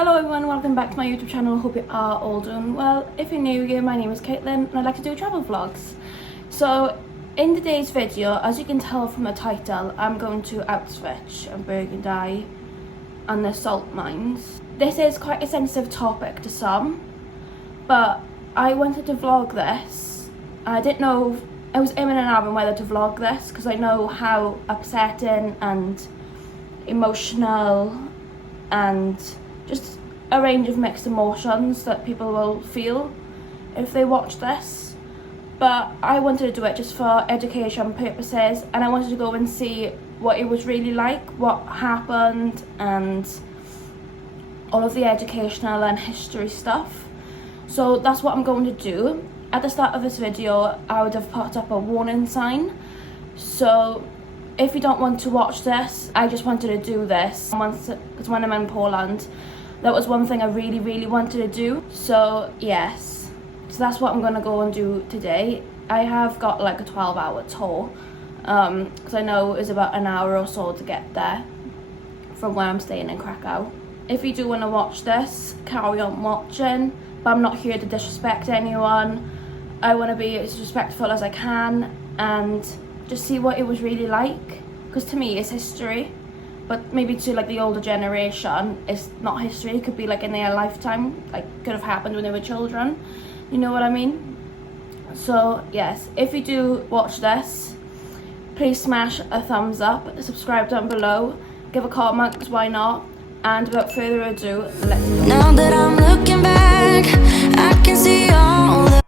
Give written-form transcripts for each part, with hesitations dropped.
Hello everyone, welcome back to my YouTube channel. I hope you are all doing well. If you're new here, my name is Caitlin and I'd like to do travel vlogs. So in today's video, as you can tell from the title, I'm going to Auschwitz-Birkenau and the salt mines. This is quite a sensitive topic to some, but I wanted to vlog this. I didn't know, I was in and out on whether to vlog this because I know how upsetting and emotional and just a range of mixed emotions that people will feel if they watch this. But I wanted to do it just for education purposes, and I wanted to go and see what it was really like, what happened, and all of the educational and history stuff. So that's what I'm going to do. At the start of this video, I would have put up a warning sign. So if you don't want to watch this, I just wanted to do this because when I'm in Poland, that was one thing I really wanted to do. So yes, so that's what I'm gonna go and do today. I have got like a 12-hour tour because I know it's about an hour or so to get there from where I'm staying in Krakow. If you do want to watch this, carry on watching, but I'm not here to disrespect anyone. I want to be as respectful as I can and just see what it was really like, because to me it's history, but maybe to like the older generation it's not history. It could be like in their lifetime, like could have happened when they were children, you know what I mean? So yes, if you do watch this, please smash a thumbs up, subscribe down below, give a comment because why not, and without further ado, let's go. Now that I'm looking back, I can see all the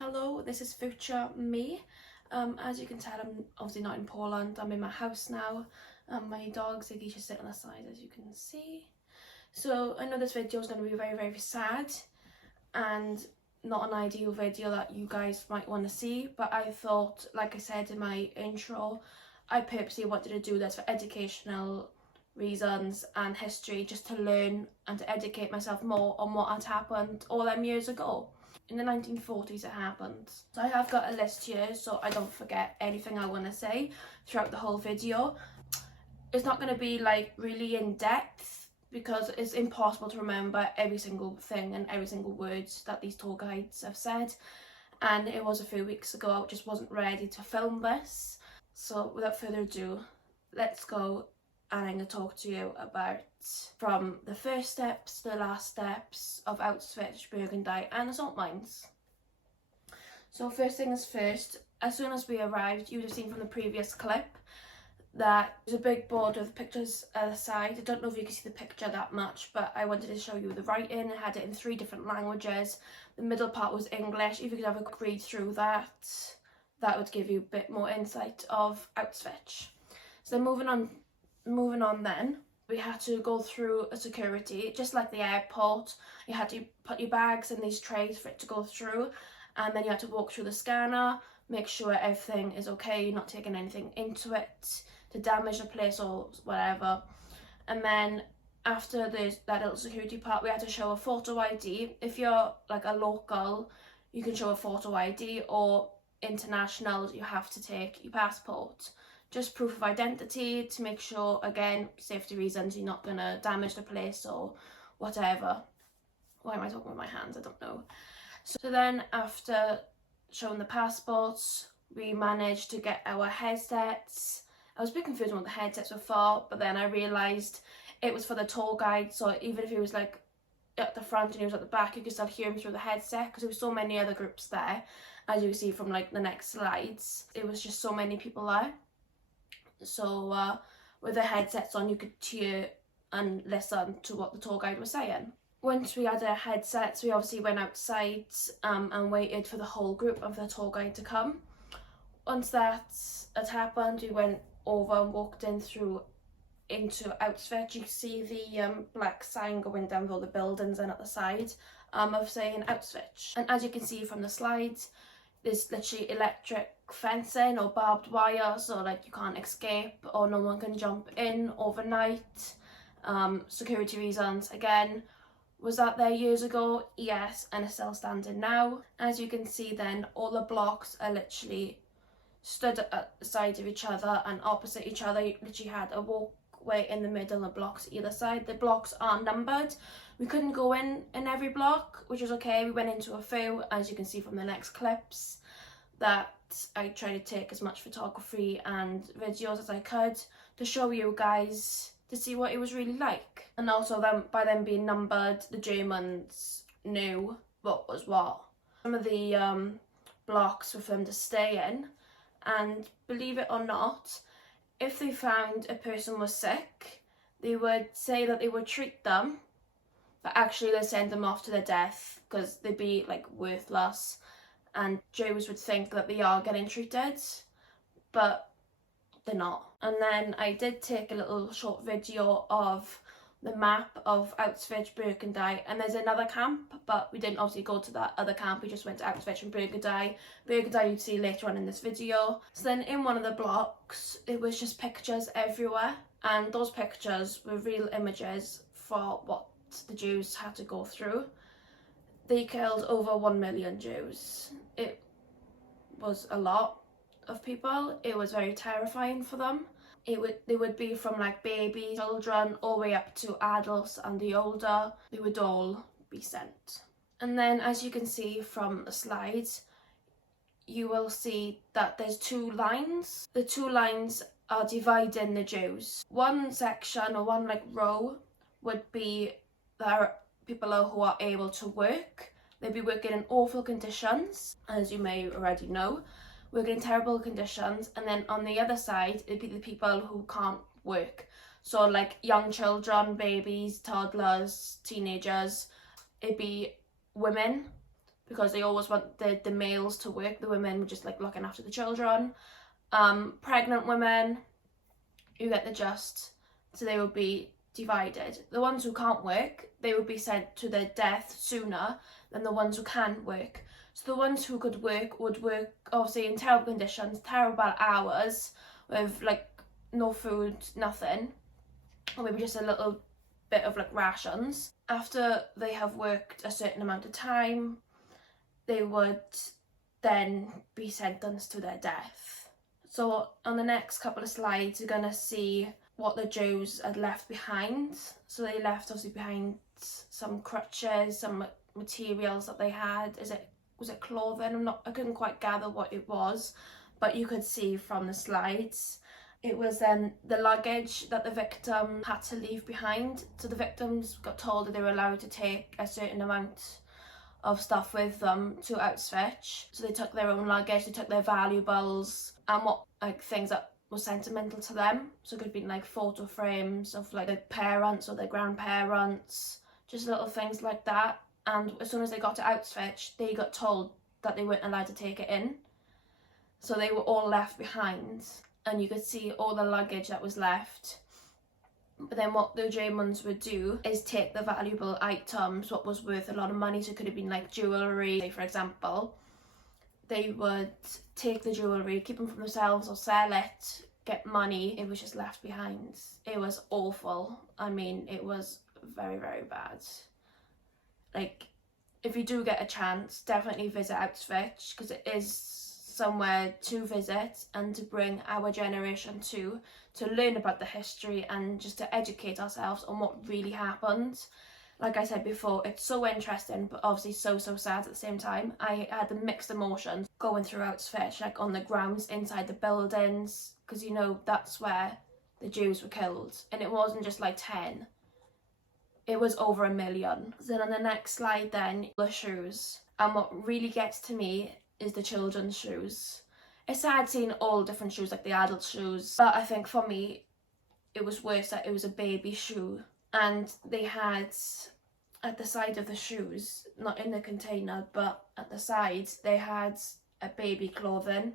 Hello, this is future me. As you can tell, I'm obviously not in Poland. I'm in my house now. My dog Ziggy's just sitting on the side, as you can see. So I know this video is going to be very sad and not an ideal video that you guys might want to see, but I thought, like I said in my intro, I purposely wanted to do this for educational reasons and history, just to learn and to educate myself more on what had happened all them years ago. In the 1940s it happened. So I have got a list here so I don't forget anything I want to say throughout the whole video. It's not going to be like really in depth because it's impossible to remember every single thing and every single word that these tour guides have said, and it was a few weeks ago. I just wasn't ready to film this. So without further ado, let's go, and I'm going to talk to you about from the first steps to the last steps of Auschwitz-Birkenau and the salt mines. So first things first, as soon as we arrived, you would have seen from the previous clip that there's a big board with pictures at the side. I don't know if you can see the picture that much, but I wanted to show you the writing. It had it in 3 different languages. The middle part was English. If you could have a quick read through that, that would give you a bit more insight of Auschwitz. So then moving on then, we had to go through a security, just like the airport. You had to put your bags in these trays for it to go through, and then you had to walk through the scanner, make sure everything is okay, you're not taking anything into it to damage the place or whatever. And then after that little security part, we had to show a photo ID. If you're like a local, you can show a photo ID, or international, you have to take your passport. Just proof of identity to make sure, again, safety reasons, you're not going to damage the place or whatever. Why am I talking with my hands? I don't know. So then after showing the passports, we managed to get our headsets. I was a bit confused on what the headsets were for, but then I realised it was for the tour guide, so even if he was like at the front and he was at the back, you could still hear him through the headset because there were so many other groups there. As you can see from like the next slides, it was just so many people there. So with the headsets on, you could hear and listen to what the tour guide was saying. Once we had our headsets, we obviously went outside and waited for the whole group and for the tour guide to come. Once that had happened, we went over and walked into Auschwitz. You can see the black sign going down with all the buildings and at the side of saying Auschwitz. And as you can see from the slides, there's literally electric fencing or barbed wire, so like you can't escape or no one can jump in overnight. security reasons. Again, was that there years ago? Yes, and it's still standing now. As you can see then, all the blocks are literally stood at the side of each other and opposite each other. You literally had a walkway in the middle of blocks either side. The blocks are numbered. We couldn't go in every block, which is okay. We went into a few, as you can see from the next clips, that I tried to take as much photography and videos as I could to show you guys, to see what it was really like. And also then, by them being numbered, the Germans knew what was what. Some of the blocks were for them to stay in, and believe it or not, if they found a person was sick, they would say that they would treat them, but actually they'd send them off to their death because they'd be like worthless, and Jews would think that they are getting treated, but they're not. And then I did take a little short video of the map of Auschwitz-Birkenau, and there's another camp, but we didn't obviously go to that other camp. We just went to Auschwitz and Birkenau. Birkenau you'd see later on in this video. So then in one of the blocks, it was just pictures everywhere, and those pictures were real images for what the Jews had to go through. They killed over 1 million Jews. It was a lot of people. It was very terrifying for them. They would be from like babies, children, all the way up to adults and the older. They would all be sent. And then as you can see from the slides, you will see that there's two lines. The two lines are dividing the Jews. One section or one like row would be the people who are able to work. They'd be working in awful conditions, as you may already know, working in terrible conditions. And then on the other side, it'd be the people who can't work. So like young children, babies, toddlers, teenagers. It'd be women, because they always want the males to work. The women were just like looking after the children. Pregnant women, you get the gist. So they would be divided. The ones who can't work, they would be sent to their death sooner than the ones who can work. So the ones who could work would work obviously in terrible conditions, terrible hours, with like no food, nothing, or maybe just a little bit of like rations. After they have worked a certain amount of time, they would then be sentenced to their death. So on the next couple of slides, you're gonna see what the Jews had left behind. So they left obviously behind some crutches, some materials that they had. Was it clothing? I couldn't quite gather what it was, but you could see from the slides. It was then the luggage that the victim had to leave behind. So the victims got told that they were allowed to take a certain amount of stuff with them to Auschwitz. So they took their own luggage, they took their valuables, and what like things that was sentimental to them. So it could be like photo frames of like their parents or their grandparents, just little things like that. And as soon as they got to Auschwitz, they got told that they weren't allowed to take it in. So they were all left behind, and you could see all the luggage that was left. But then what the Germans would do is take the valuable items, what was worth a lot of money, so it could have been like jewellery, for example. They would take the jewellery, keep them for themselves or sell it, get money. It was just left behind. It was awful. I mean, it was very, very bad. Like, if you do get a chance, definitely visit Auschwitz, because it is somewhere to visit and to bring our generation to learn about the history and just to educate ourselves on what really happened. Like I said before, it's so interesting, but obviously so sad at the same time. I had the mixed emotions going through Auschwitz, like on the grounds, inside the buildings, because you know that's where the Jews were killed, and it wasn't just like 10. It was over 1 million. Then on the next slide then, the shoes. And what really gets to me is the children's shoes. It's sad seeing all different shoes, like the adult shoes, but I think for me, it was worse that it was a baby shoe. And they had, at the side of the shoes, not in the container, but at the sides, they had a baby clothing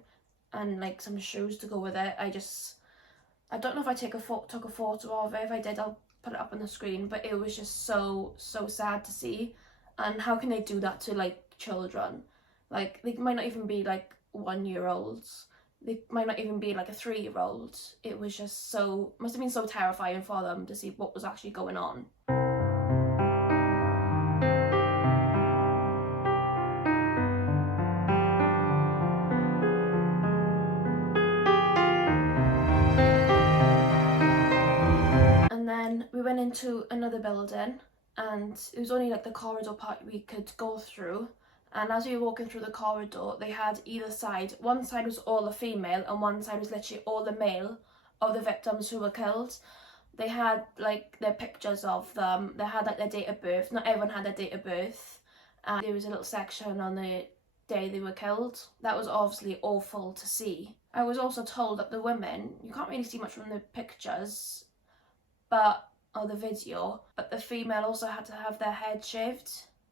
and like some shoes to go with it. I don't know if I took a photo of it. If I did, I'll put it up on the screen, but it was just so sad to see. And how can they do that to like children? Like, they might not even be like 1-year-olds. they might not even be like a 3-year-old. It was just so, must have been so terrifying for them to see what was actually going on. And then we went into another building, and it was only like the corridor part we could go through. And as we were walking through the corridor, they had either side. One side was all the female, and one side was literally all the male of the victims who were killed. They had like their pictures of them. They had like their date of birth. Not everyone had their date of birth. And there was a little section on the day they were killed. That was obviously awful to see. I was also told that the women, you can't really see much from the pictures, or the video, but the female also had to have their head shaved,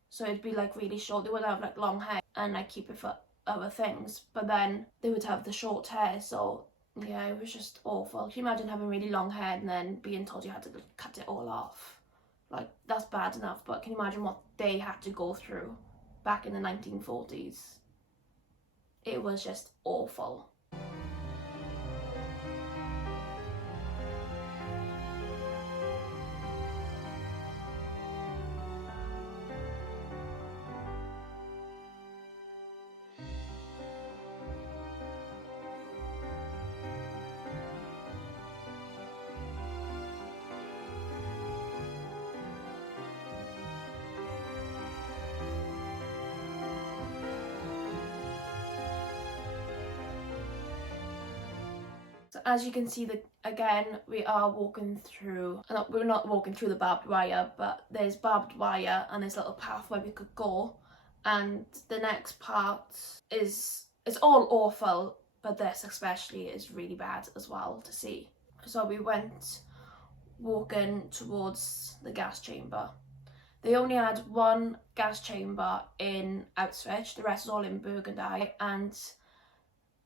so it'd be like really short. They would have like long hair and like keep it for other things, but then they would have the short hair. So yeah, it was just awful. Can you imagine having really long hair and then being told you had to cut it all off? Like, that's bad enough, but can you imagine what they had to go through back in the 1940s? It was just awful. So as you can see, again, we are walking through, we're not walking through the barbed wire, but there's barbed wire and there's a little path where we could go. And the next part it's all awful, but this especially is really bad as well to see. So we went walking towards the gas chamber. They only had one gas chamber in Auschwitz, the rest was all in Birkenau, and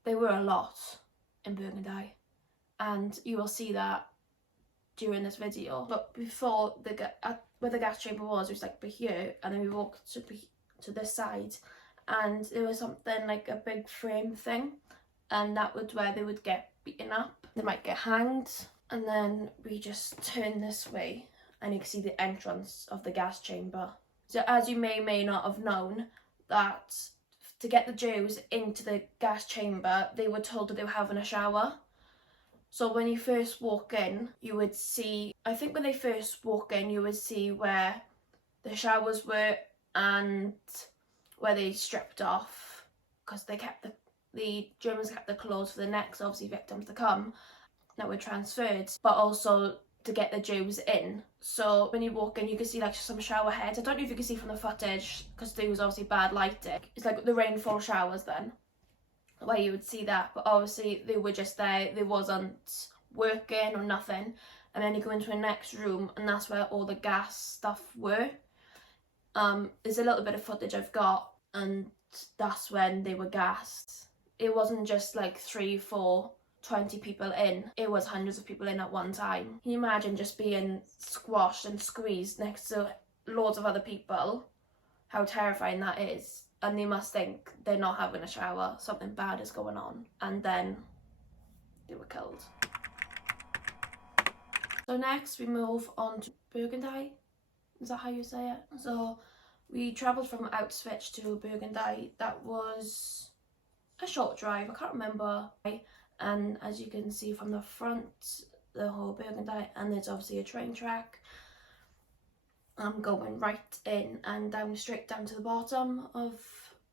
there were a lot in Birkenau. And you will see that during this video. But before, where the gas chamber was, it was like here, and then we walked to this side, and there was something like a big frame thing, and that was where they would get beaten up. They might get hanged. And then we just turn this way, and you can see the entrance of the gas chamber. So as you may not have known, that to get the Jews into the gas chamber, they were told that they were having a shower. So when you first walk in, you would see, I think when they first walk in, you would see where the showers were and where they stripped off, because they kept the Germans kept the clothes for the next, obviously, victims to come that were transferred, but also to get the Jews in. So when you walk in, you can see like some shower heads. I don't know if you can see from the footage, because there was obviously bad lighting. It's like the rainfall showers then, where you would see that, but obviously they were just there, they wasn't working or nothing. And then you go into a next room, and that's where all the gas stuff were. There's a little bit of footage I've got, and that's when they were gassed. It wasn't just like 3, 4, 20 people in, it was hundreds of people in at one time. Can you imagine just being squashed and squeezed next to loads of other people? How terrifying that is. And they must think they're not having a shower, something bad is going on, and then they were killed. So next we move on to Birkenau. Is that how you say it? So we travelled from Auschwitz to Birkenau. That was a short drive, I can't remember. And as you can see from the front, the whole Birkenau, and there's obviously a train track. I'm going right in and down, straight down to the bottom of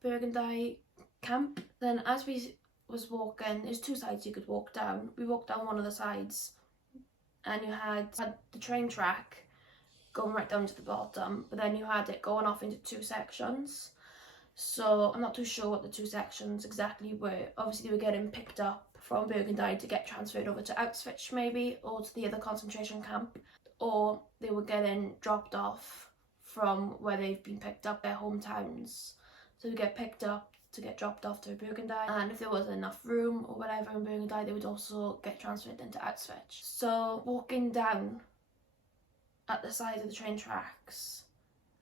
Birkenau camp. Then as we was walking, there's 2 sides you could walk down. We walked down one of the sides, and you had the train track going right down to the bottom, but then you had it going off into 2 sections. So I'm not too sure what the 2 sections exactly were. Obviously they were getting picked up from Birkenau to get transferred over to Auschwitz maybe, or to the other concentration camp, or they were getting dropped off from where they've been picked up, their hometowns. So they get picked up to get dropped off to Birkenau, and if there wasn't enough room or whatever in Birkenau, they would also get transferred into Auschwitz. So walking down at the side of the train tracks,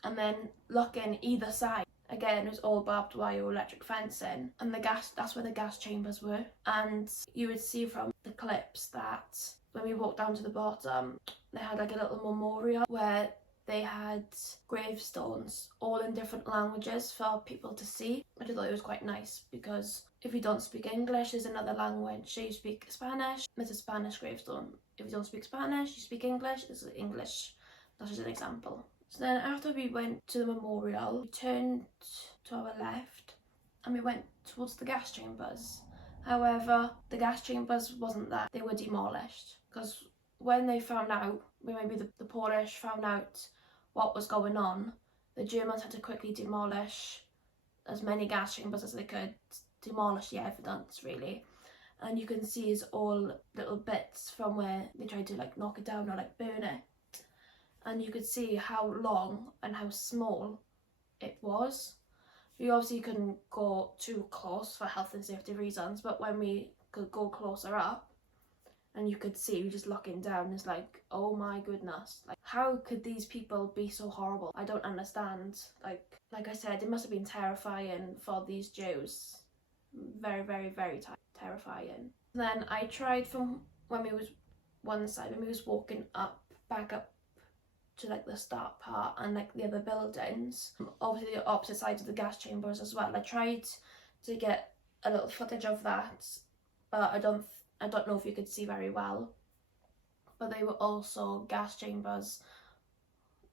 and then looking either side, Again, it was all barbed wire or electric fencing, and that's where the gas chambers were. And you would see from the clips that when we walked down to the bottom, they had like a little memorial where they had gravestones all in different languages for people to see. I just thought it was quite nice, because if you don't speak English, there's another language. So you speak Spanish, there's a Spanish gravestone. If you don't speak Spanish, you speak English, there's English. That's just an example. So then after we went to the memorial, we turned to our left and we went towards the gas chambers. However, the gas chambers wasn't there. They were demolished, because when they found out, maybe the Polish found out what was going on, the Germans had to quickly demolish as many gas chambers as they could, demolish the evidence really. And you can see it's all little bits from where they tried to like knock it down or like burn it. And you could see how long and how small it was. We obviously couldn't go too close for health and safety reasons, but when we could go closer up, and you could see, just looking down, it's like, oh my goodness, like how could these people be so horrible? I don't understand. Like I said, it must have been terrifying for these Jews. Very, very, very terrifying. Then I tried from when we was walking back up to like the start part and like the other buildings, obviously the opposite sides of the gas chambers as well. I tried to get a little footage of that, but I don't know if you could see very well. But they were also gas chambers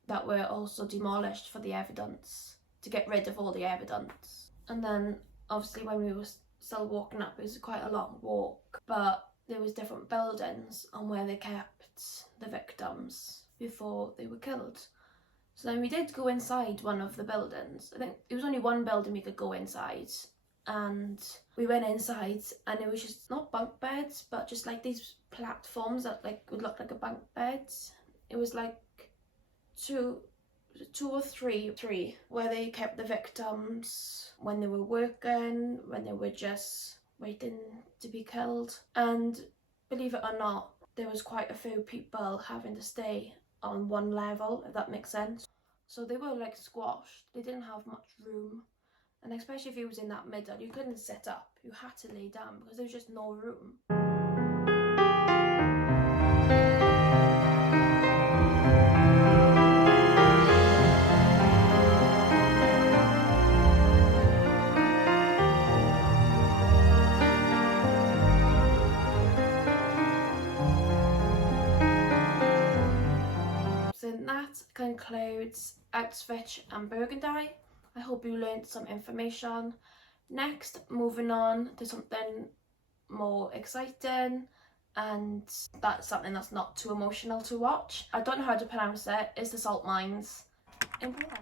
that were also demolished for the evidence, to get rid of all the evidence. And then obviously when we were still walking up, it was quite a long walk, but there was different buildings on where they kept the victims before they were killed. So then we did go inside one of the buildings. I think it was only one building we could go inside, and we went inside and it was just not bunk beds, but just like these platforms that like would look like a bunk bed. It was like two or three where they kept the victims when they were working, when they were just waiting to be killed. And believe it or not, there was quite a few people having to stay on one level, if that makes sense. So they were like squashed. They didn't have much room. And especially if you was in that middle, you couldn't sit up. You had to lay down because there was just no room. So that concludes Auschwitz and Burgundy. I hope you learned some information. Next, moving on to something more exciting, and that's something that's not too emotional to watch. I don't know how to pronounce it. It's the salt mines in Poland.